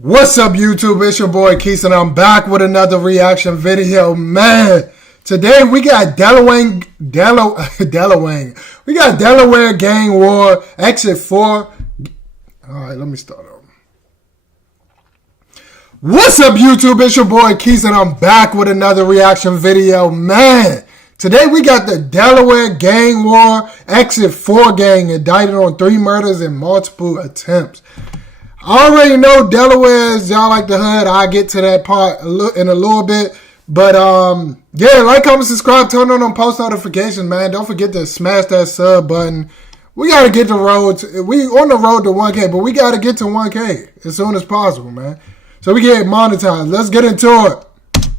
What's up, YouTube? It's your boy Keith, and I'm back with another reaction video. Man, today we got Delaware. We got Delaware Gang War Exit 4. All right, let me start over. What's up, YouTube? It's your boy Keith, and I'm back with another reaction video. Man, today we got the Delaware Gang War Exit 4 gang indicted on 3 murders and multiple attempts. I already know Delaware is y'all like the hood. I'll get to that part in a little bit. But, yeah, like, comment, subscribe, turn on post notifications, man. Don't forget to smash that sub button. We got to get we on the road to 1K, but we got to get to 1K as soon as possible, man. So we get monetized. Let's get into it.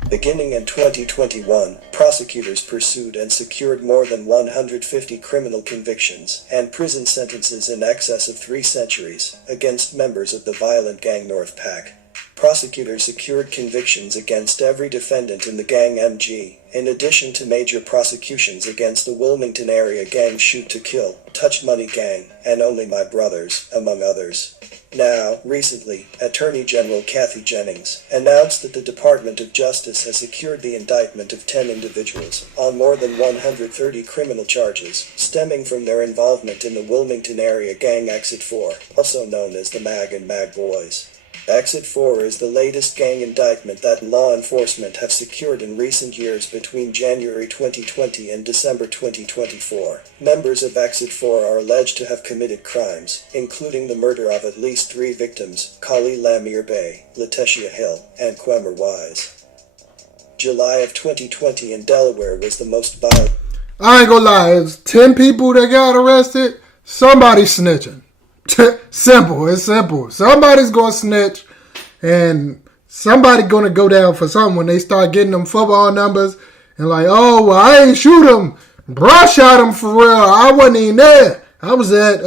Beginning in 2021, prosecutors pursued and secured more than 150 criminal convictions and prison sentences in excess of 3 centuries against members of the violent gang North Pack. Prosecutors secured convictions against every defendant in the gang MG, in addition to major prosecutions against the Wilmington area gang Shoot to Kill, Touch Money Gang, and Only My Brothers, among others. Now, recently, Attorney General Kathy Jennings announced that the Department of Justice has secured the indictment of 10 individuals on more than 130 criminal charges stemming from their involvement in the Wilmington area gang Exit 4, also known as the Mag and Mag Boys. Exit 4 is the latest gang indictment that law enforcement have secured in recent years between January 2020 and December 2024. Members of Exit 4 are alleged to have committed crimes, including the murder of at least 3 victims, Kali Lamir Bey, Letitia Hill, and Quemmer Wise. July of 2020 in Delaware was the most violent. I ain't gonna lie, it's 10 people that got arrested. Somebody snitching. Simple. It's simple. Somebody's gonna snitch, and somebody gonna go down for something when they start getting them football numbers and like, oh, well, I ain't shoot him. Bro, I shot him for real. I wasn't even there. I was at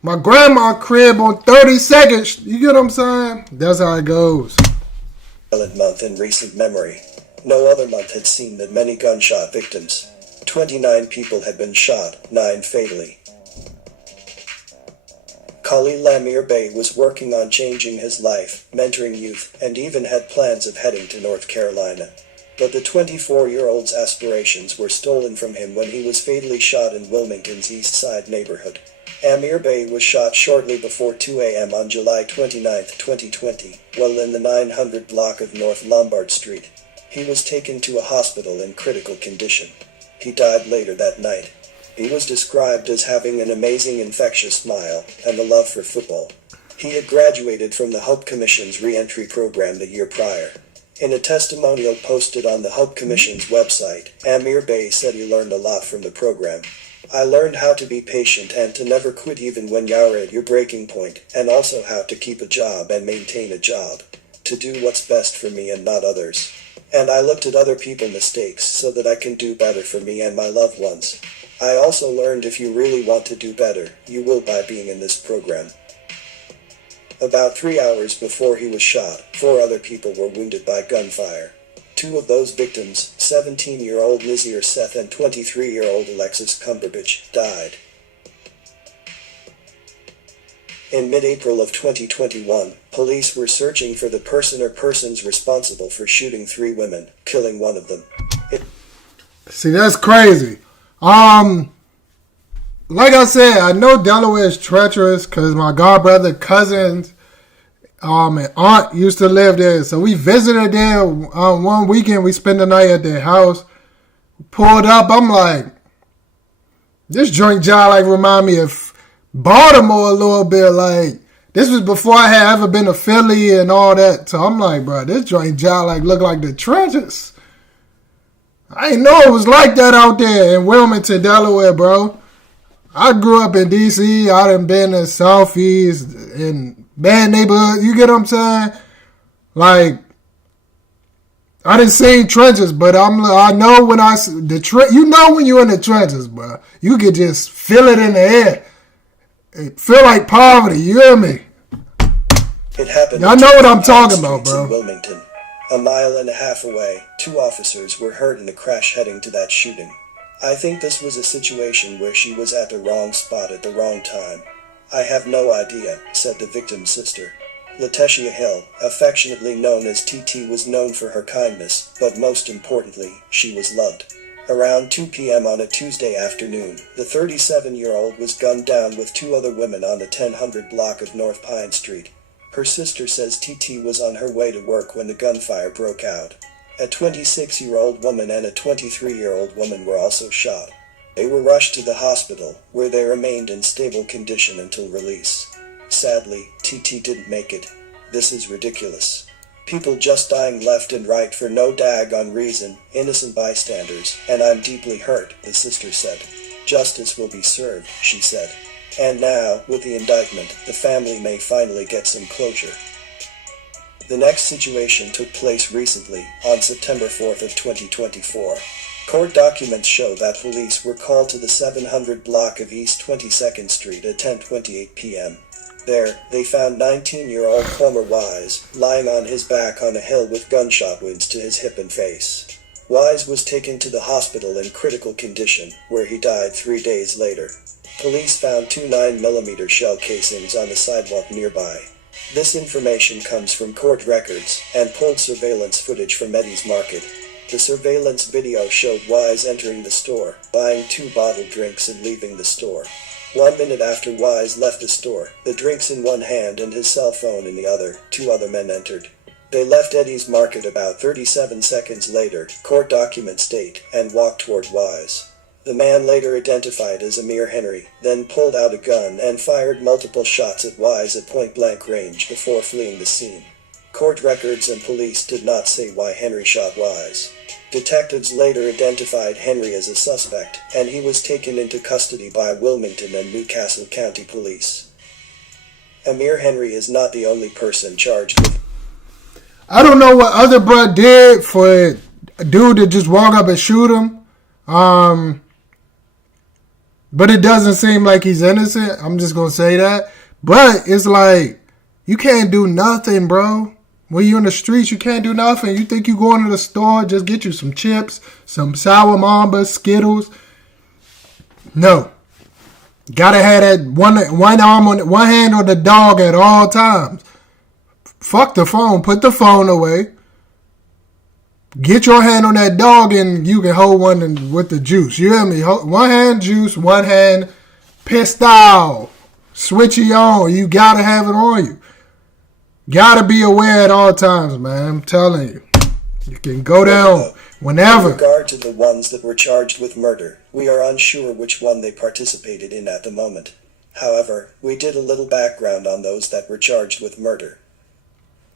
my grandma's crib on 32nd. You get what I'm saying? That's how it goes. Month in recent memory. No other month had seen that many gunshot victims. 29 people had been shot, 9 fatally. Kali Lamir Bey was working on changing his life, mentoring youth, and even had plans of heading to North Carolina. But the 24-year-old's aspirations were stolen from him when he was fatally shot in Wilmington's East Side neighborhood. Amir Bey was shot shortly before 2 a.m. on July 29, 2020, while in the 900 block of North Lombard Street. He was taken to a hospital in critical condition. He died later that night. He was described as having an amazing infectious smile and a love for football. He had graduated from the Hope Commission's re-entry program the year prior. In a testimonial posted on the Hope Commission's website, Amir Bey said he learned a lot from the program. I learned how to be patient and to never quit even when you're at your breaking point, and also how to keep a job and maintain a job. To do what's best for me and not others. And I looked at other people's mistakes so that I can do better for me and my loved ones. I also learned if you really want to do better, you will by being in this program. About 3 hours before he was shot, 4 other people were wounded by gunfire. 2 of those victims, 17-year-old Nazir Seth and 23-year-old Alexis Cumberbitch, died. In mid-April of 2021, police were searching for the person or persons responsible for shooting 3 women, killing 1 of them. See, that's crazy. Like I said, I know Delaware is treacherous because my godbrother, cousins, and aunt used to live there. So we visited there one weekend. We spent the night at their house. Pulled up. I'm like, this joint job like remind me of Baltimore a little bit. Like, this was before I had ever been to Philly and all that. So I'm like, bro, this joint job like look like the trenches. I didn't know it was like that out there in Wilmington, Delaware, bro. I grew up in D.C. I done been in Southeast, in bad neighborhoods. You get what I'm saying? Like, I done seen trenches, but I know when you know when you're in the trenches, bro. You could just feel it in the air. It feel like poverty. You hear me? It happened. Y'all know what I'm talking about, bro. In Wilmington. A mile and a half away, 2 officers were hurt in the crash heading to that shooting. I think this was a situation where she was at the wrong spot at the wrong time. I have no idea, said the victim's sister. Letitia Hill, affectionately known as TT, was known for her kindness, but most importantly, she was loved. Around 2 p.m. on a Tuesday afternoon, the 37-year-old was gunned down with two other women on the 1000 block of North Pine Street. Her sister says TT was on her way to work when the gunfire broke out. A 26-year-old woman and a 23-year-old woman were also shot. They were rushed to the hospital, where they remained in stable condition until release. Sadly, TT didn't make it. This is ridiculous. People just dying left and right for no daggone reason, innocent bystanders, and I'm deeply hurt, the sister said. Justice will be served, she said. And now, with the indictment, the family may finally get some closure. The next situation took place recently, on September 4th of 2024. Court documents show that police were called to the 700 block of East 22nd Street at 10:28 p.m. There, they found 19-year-old Homer Wise, lying on his back on a hill with gunshot wounds to his hip and face. Wise was taken to the hospital in critical condition, where he died 3 days later. Police found two 9mm shell casings on the sidewalk nearby. This information comes from court records, and pulled surveillance footage from Eddie's Market. The surveillance video showed Wise entering the store, buying 2 bottled drinks and leaving the store. 1 minute after Wise left the store, the drinks in one hand and his cell phone in the other, 2 other men entered. They left Eddie's Market about 37 seconds later, court documents state, and walked toward Wise. The man, later identified as Amir Henry, then pulled out a gun and fired multiple shots at Wise at point-blank range before fleeing the scene. Court records and police did not say why Henry shot Wise. Detectives later identified Henry as a suspect, and he was taken into custody by Wilmington and Newcastle County Police. Amir Henry is not the only person charged with. I don't know what other bruh did for a dude to just walk up and shoot him. But it doesn't seem like he's innocent. I'm just going to say that. But it's like, you can't do nothing, bro. When you're in the streets, you can't do nothing. You think you going to the store, just get you some chips, some sour mamba, Skittles. No. Gotta have that one arm on one hand on the dog at all times. Fuck the phone. Put the phone away. Get your hand on that dog and you can hold one with the juice. You hear me? One hand juice, one hand pistol. Switchy on. You gotta have it on you. Gotta be aware at all times, man. I'm telling you. You can go down whenever. In regard to the ones that were charged with murder, we are unsure which one they participated in at the moment. However, we did a little background on those that were charged with murder.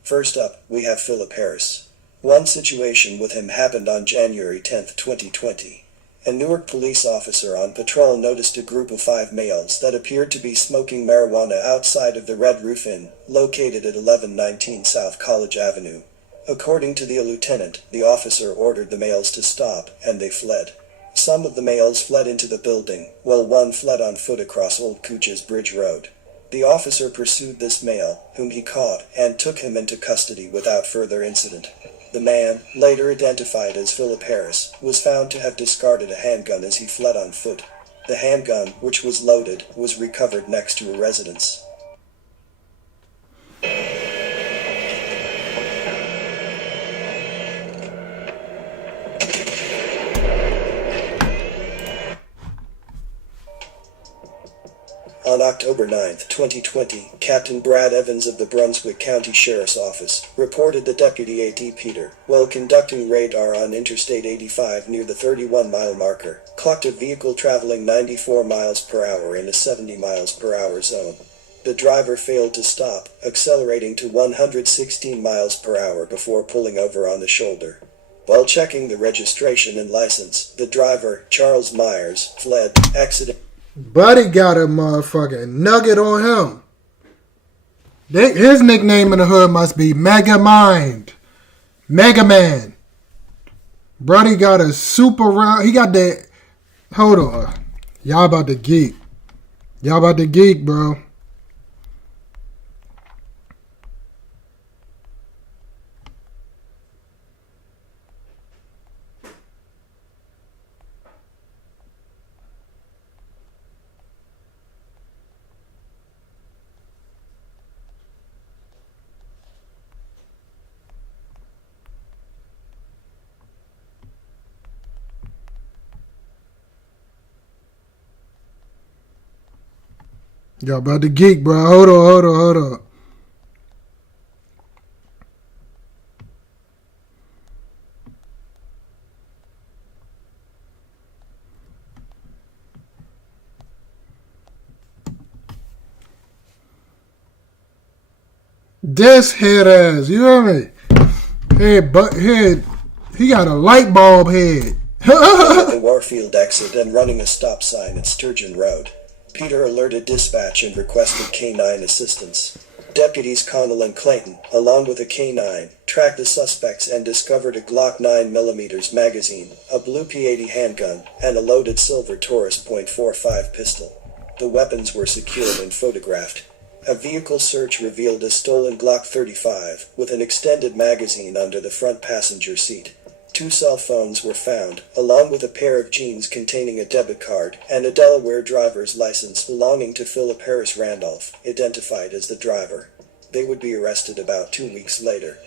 First up, we have Philip Harris. One situation with him happened on January 10, 2020. A Newark police officer on patrol noticed a group of 5 males that appeared to be smoking marijuana outside of the Red Roof Inn, located at 1119 South College Avenue. According to the lieutenant, the officer ordered the males to stop, and they fled. Some of the males fled into the building, while one fled on foot across Old Cooch's Bridge Road. The officer pursued this male, whom he caught, and took him into custody without further incident. The man, later identified as Philip Harris, was found to have discarded a handgun as he fled on foot. The handgun, which was loaded, was recovered next to a residence. On October 9, 2020, Captain Brad Evans of the Brunswick County Sheriff's Office reported that Deputy A.T. Peter, while conducting radar on Interstate 85 near the 31-mile marker, clocked a vehicle traveling 94 miles per hour in a 70 miles per hour zone. The driver failed to stop, accelerating to 116 miles per hour before pulling over on the shoulder. While checking the registration and license, the driver, Charles Myers, fled, exiting. Buddy got a motherfucking nugget on him. His nickname in the hood must be Mega Mind. Mega Man. Buddy got a super round. He got that. Hold on. Y'all about to geek. Y'all about to geek, bro. Y'all about to geek, bro. Hold on. This head ass, you hear me? Head, he got a light bulb head. At the Warfield exit and running a stop sign at Sturgeon Road, Peter alerted dispatch and requested canine assistance. Deputies Connell and Clayton, along with a canine, tracked the suspects and discovered a Glock 9mm magazine, a blue P80 handgun, and a loaded silver Taurus .45 pistol. The weapons were secured and photographed. A vehicle search revealed a stolen Glock 35 with an extended magazine under the front passenger seat. 2 cell phones were found, along with a pair of jeans containing a debit card and a Delaware driver's license belonging to Philip Harris Randolph, identified as the driver. They would be arrested about 2 weeks later.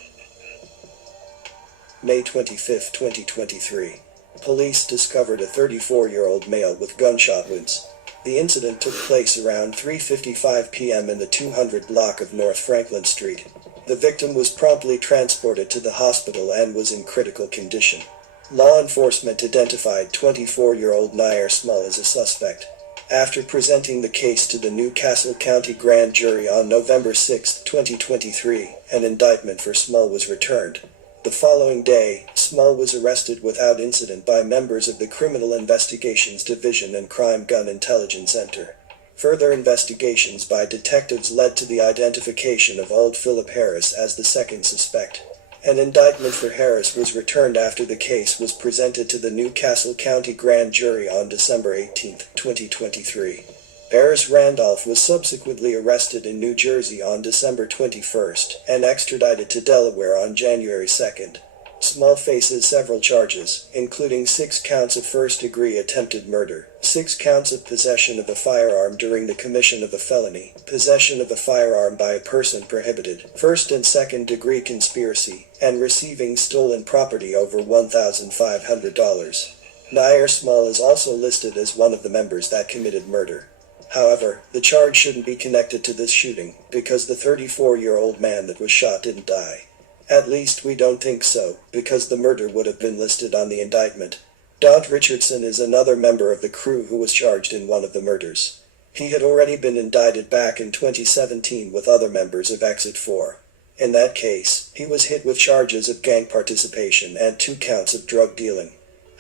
May 25, 2023. Police discovered a 34-year-old male with gunshot wounds. The incident took place around 3:55 p.m. in the 200 block of North Franklin Street. The victim was promptly transported to the hospital and was in critical condition. Law enforcement identified 24-year-old Nair Small as a suspect. After presenting the case to the New Castle County Grand Jury on November 6, 2023, an indictment for Small was returned. The following day, Small was arrested without incident by members of the Criminal Investigations Division and Crime Gun Intelligence Center. Further investigations by detectives led to the identification of old Philip Harris as the second suspect. An indictment for Harris was returned after the case was presented to the New Castle County Grand Jury on December 18, 2023. Harris Randolph was subsequently arrested in New Jersey on December 21st and extradited to Delaware on January 2nd. Small faces several charges, including 6 counts of first-degree attempted murder, 6 counts of possession of a firearm during the commission of a felony, possession of a firearm by a person prohibited, first and second-degree conspiracy, and receiving stolen property over $1,500. Nair Small is also listed as one of the members that committed murder. However, the charge shouldn't be connected to this shooting, because the 34-year-old man that was shot didn't die. At least we don't think so, because the murder would have been listed on the indictment. Daunt Richardson is another member of the crew who was charged in one of the murders. He had already been indicted back in 2017 with other members of Exit 4. In that case, he was hit with charges of gang participation and 2 counts of drug dealing.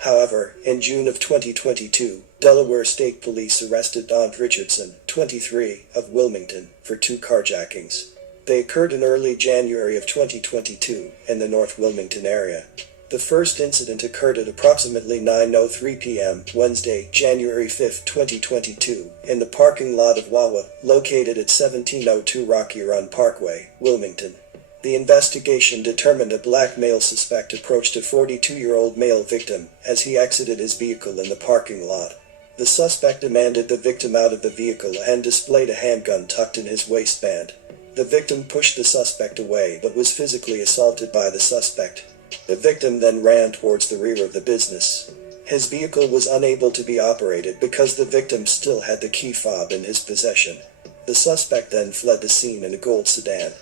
However, in June of 2022, Delaware State Police arrested Daunt Richardson, 23, of Wilmington, for 2 carjackings. They occurred in early January of 2022 in the North Wilmington area. The first incident occurred at approximately 9:03 p.m. Wednesday, January 5, 2022, in the parking lot of Wawa, located at 1702 Rocky Run Parkway, Wilmington. The investigation determined a black male suspect approached a 42-year-old male victim as he exited his vehicle in the parking lot. The suspect demanded the victim out of the vehicle and displayed a handgun tucked in his waistband. The victim pushed the suspect away but was physically assaulted by the suspect. The victim then ran towards the rear of the business. His vehicle was unable to be operated because the victim still had the key fob in his possession. The suspect then fled the scene in a gold sedan.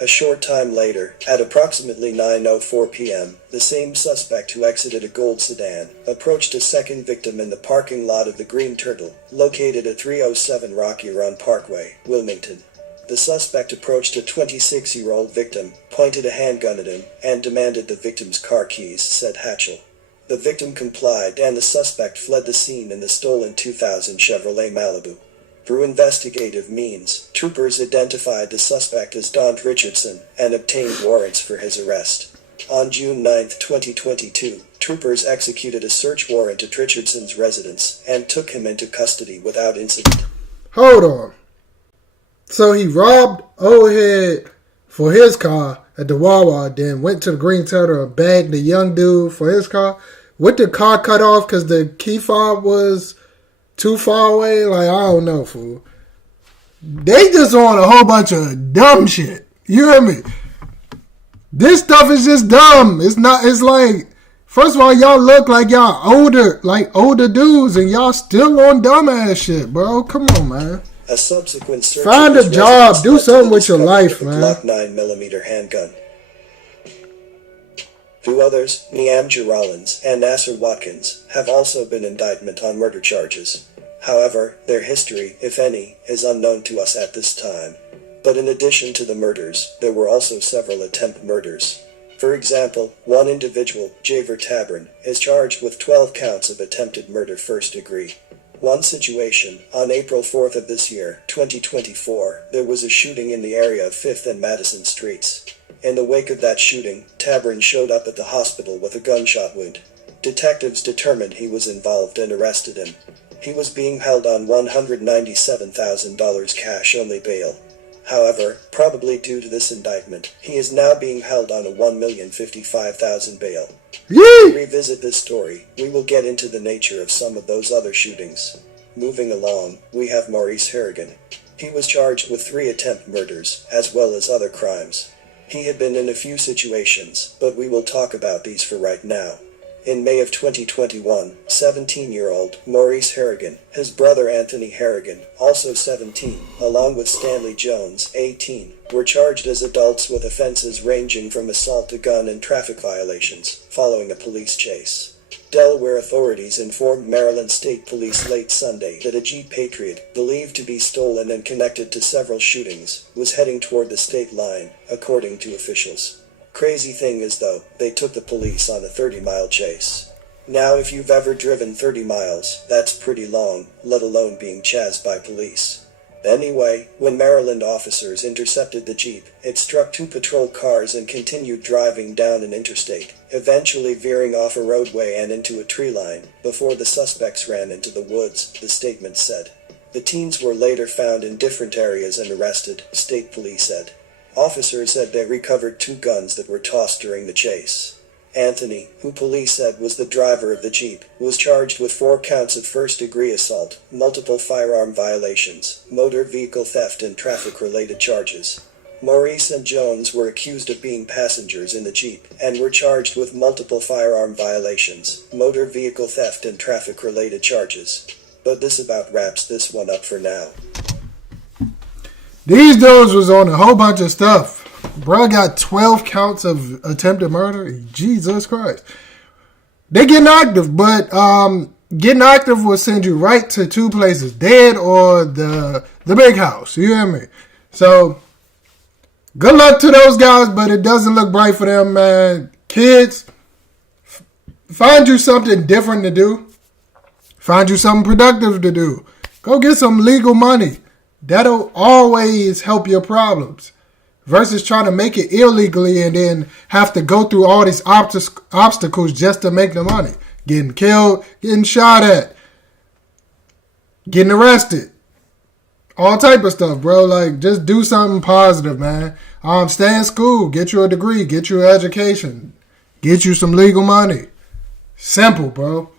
A short time later, at approximately 9:04 p.m., the same suspect who exited a gold sedan approached a second victim in the parking lot of the Green Turtle, located at 307 Rocky Run Parkway, Wilmington. The suspect approached a 26-year-old victim, pointed a handgun at him, and demanded the victim's car keys, said Hatchell. The victim complied and the suspect fled the scene in the stolen 2000 Chevrolet Malibu. Through investigative means, troopers identified the suspect as Daunt Richardson and obtained warrants for his arrest. On June 9, 2022, troopers executed a search warrant at Richardson's residence and took him into custody without incident. Hold on. So he robbed old head for his car at the Wawa, then went to the Green Turtle and bagged the young dude for his car. With the car cut off because the key fob was too far away? Like, I don't know, fool. They just on a whole bunch of dumb shit. You hear me? This stuff is just dumb. It's not, it's like, first of all, y'all look like y'all older dudes and y'all still on dumbass shit, bro. Come on, man. A subsequent search Find of a his job. residence Do led to something the with your discovery life, of a man. Glock 9mm handgun. Two others, Neamja Rollins and Nasser Watkins, have also been indicted on murder charges. However, their history, if any, is unknown to us at this time. But in addition to the murders, there were also several attempt murders. For example, one individual, Javer Tabern, is charged with 12 counts of attempted murder first degree. One situation, on April 4th of this year, 2024, there was a shooting in the area of 5th and Madison Streets. In the wake of that shooting, Tabern showed up at the hospital with a gunshot wound. Detectives determined he was involved and arrested him. He was being held on $197,000 cash-only bail. However, probably due to this indictment, he is now being held on a $1,055,000 bail. To revisit this story, we will get into the nature of some of those other shootings. Moving along, we have Maurice Harrigan. He was charged with 3 attempt murders, as well as other crimes. He had been in a few situations, but we will talk about these for right now. In May of 2021, 17-year-old Maurice Harrigan, his brother Anthony Harrigan, also 17, along with Stanley Jones, 18, were charged as adults with offenses ranging from assault to gun and traffic violations, following a police chase. Delaware authorities informed Maryland State Police late Sunday that a Jeep Patriot, believed to be stolen and connected to several shootings, was heading toward the state line, according to officials. Crazy thing is though, they took the police on a 30-mile chase. Now if you've ever driven 30 miles, that's pretty long, let alone being chased by police. Anyway, when Maryland officers intercepted the Jeep, it struck 2 patrol cars and continued driving down an interstate, eventually veering off a roadway and into a tree line, before the suspects ran into the woods, the statement said. The teens were later found in different areas and arrested, state police said. Officers said they recovered 2 guns that were tossed during the chase. Anthony, who police said was the driver of the Jeep, was charged with 4 counts of first-degree assault, multiple firearm violations, motor vehicle theft and traffic-related charges. Maurice and Jones were accused of being passengers in the Jeep, and were charged with multiple firearm violations, motor vehicle theft and traffic-related charges. But this about wraps this one up for now. These dudes was on a whole bunch of stuff. Bro got 12 counts of attempted murder. Jesus Christ. They getting active, but getting active will send you right to 2 places. Dead or the big house. You hear me? So, good luck to those guys, but it doesn't look bright for them, man. Kids, find you something different to do. Find you something productive to do. Go get some legal money. That'll always help your problems. Versus trying to make it illegally and then have to go through all these obstacles just to make the money. Getting killed, getting shot at, getting arrested. All type of stuff, bro. Like, just do something positive, man. Stay in school. Get you a degree. Get you an education. Get you some legal money. Simple, bro.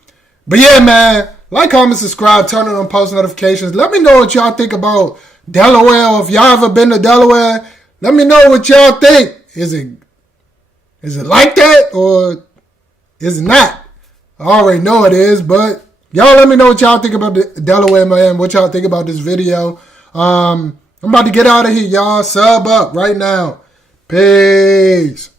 But yeah, man. Like, comment, subscribe, turn on post notifications. Let me know what y'all think about Delaware. Or if y'all ever been to Delaware, let me know what y'all think. Is it like that or is it not? I already know it is, but y'all let me know what y'all think about Delaware, man. What y'all think about this video. I'm about to get out of here, y'all. Sub up right now. Peace.